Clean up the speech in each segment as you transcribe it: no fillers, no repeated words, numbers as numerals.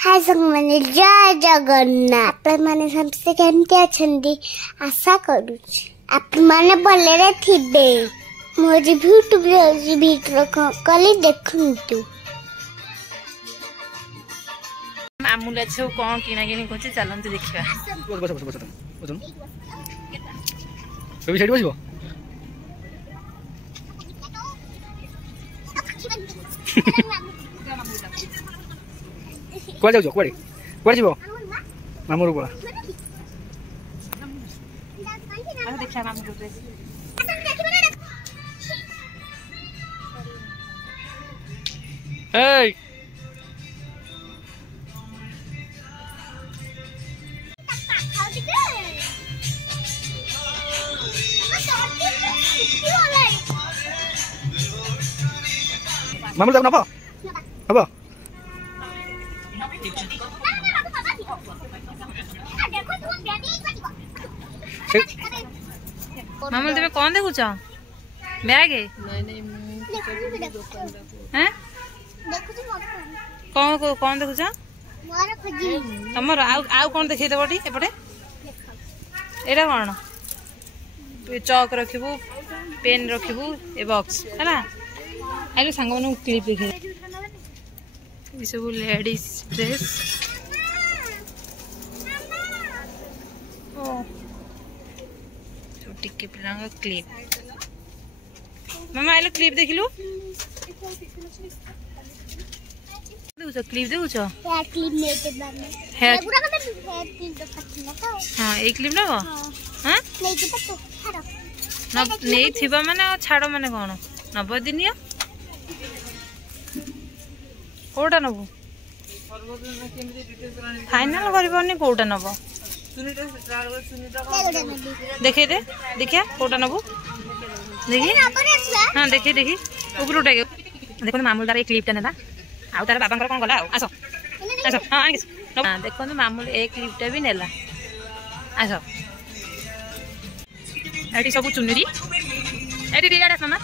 हाय संगमाने जय जगन्नाथ आपण माने सबसे केमती अछंदी आशा करूछ आपण माने भले थिबे मोर यूट्यूब रे वीडियो कली देखंतु मामूला छौ कोन किना किनी कोछि चलंतु देखिबा बस बस बस बस कभी साइड बसबो कुआ जाऊ कुआ कुआ जीवो मामूर को आ देखा मामूर ड्रेस ए मामूर जाऊ ना पा हबो मामूल तबे कोन देखु छ बैग है हैं देखु छी कोन देखु छ मोर खोजी तमर आउ कोन देखै देबटी एपटे एटा कोन चौक रखिबू पेन रखिबू ए बॉक्स हैला आइलो संग मन क्लिप देखे ई सब लेडीज ड्रेस ओ टिके पिलांग क्लिप मामा आइलो क्लिप देखिलु देखुछ क्लिप देखुछ हेयर क्लिप नेटे बाने हेयर पूरा मतलब हेयर क्लिप तो पछना तो हां एक क्लिप नबो हां नहीं कि तो छाड़ो न नहीं थिबा माने छाड़ो माने कोन नबो दिनिया कोटा नबो फाइनल करबोनी कोटा नबो देखे दे देखिया कोटा नबो देखी हां देखी देखी ऊपर उठा के देखो मामूल तार एक क्लिप टा नेला आ तार बाबा कोन गला आसो आसो हां आनिस हां देखो मामूल एक क्लिप टा भी नेला आसो एटी सब चुनरी एटी दिया मामा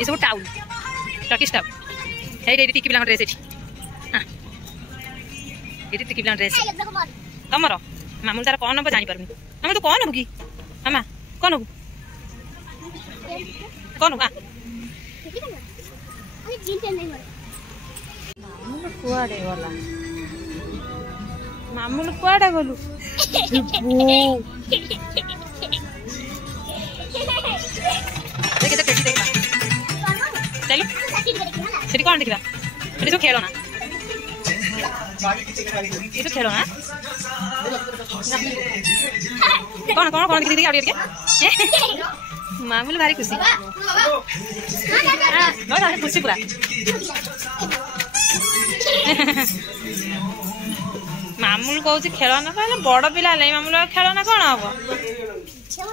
ए सब टाउल टकी स्टॉप हे रे टिकी बिला ड्रेस एटी हां एटी टिकी बिला ड्रेस तमरो मामूल तार कोन नब जानि परमी हम तो कोन होगी मामा कोन हो कोन होगा अरे जीन पे नहीं मामूल कुआडे वाला मामूल कुआडे गलु देखे देखे देखे चलो सेठी कोन देखिबा सेठी तो खेलो ना ये तो खेलो ना कौन कौन कौन देखी आड़ी के मामूल भारी खुशी हां बहुत खुशी पूरा मामूल कहू खेल ना कहले बड़ पिला ले मामूल खेल ना कौन हम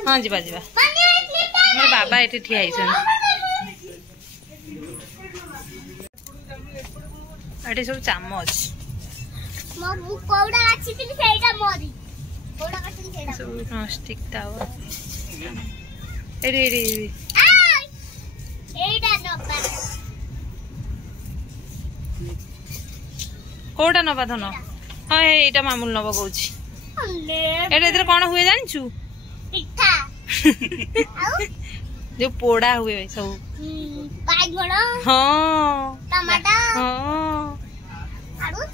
हाँ जीवा जीवा मोर बाबा ये ठिया ये सब चामच सब नॉस्टिक तावा एडी एडी कोटा नबा धन हाँ एटा मामूल नब कहूँ एटा कौन हुए जानचु जो पोड़ा हुए सब हाँ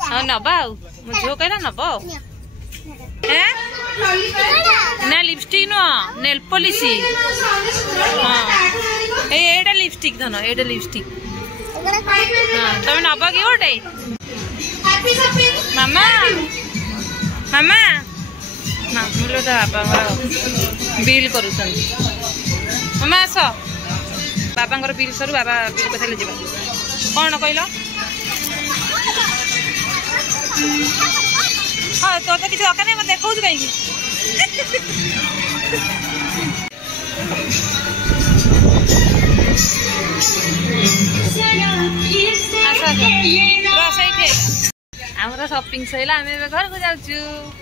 हाँ नबा झो कहला नब ना लिपस्टिक नुह नेल पॉलिश हाँ एटा लिपस्टिक धन एटा लिपस्टिक हाँ तुम नब कि गोटे मामा मामा मामूल तो बाबा बिल कर मामा आस बाबा बिल सर बाबा बिल कर जा कौन कहल हाँ तो किसी दरकार नहीं देखा कहीं आमर शॉपिंग सैला आम घर को जाऊँ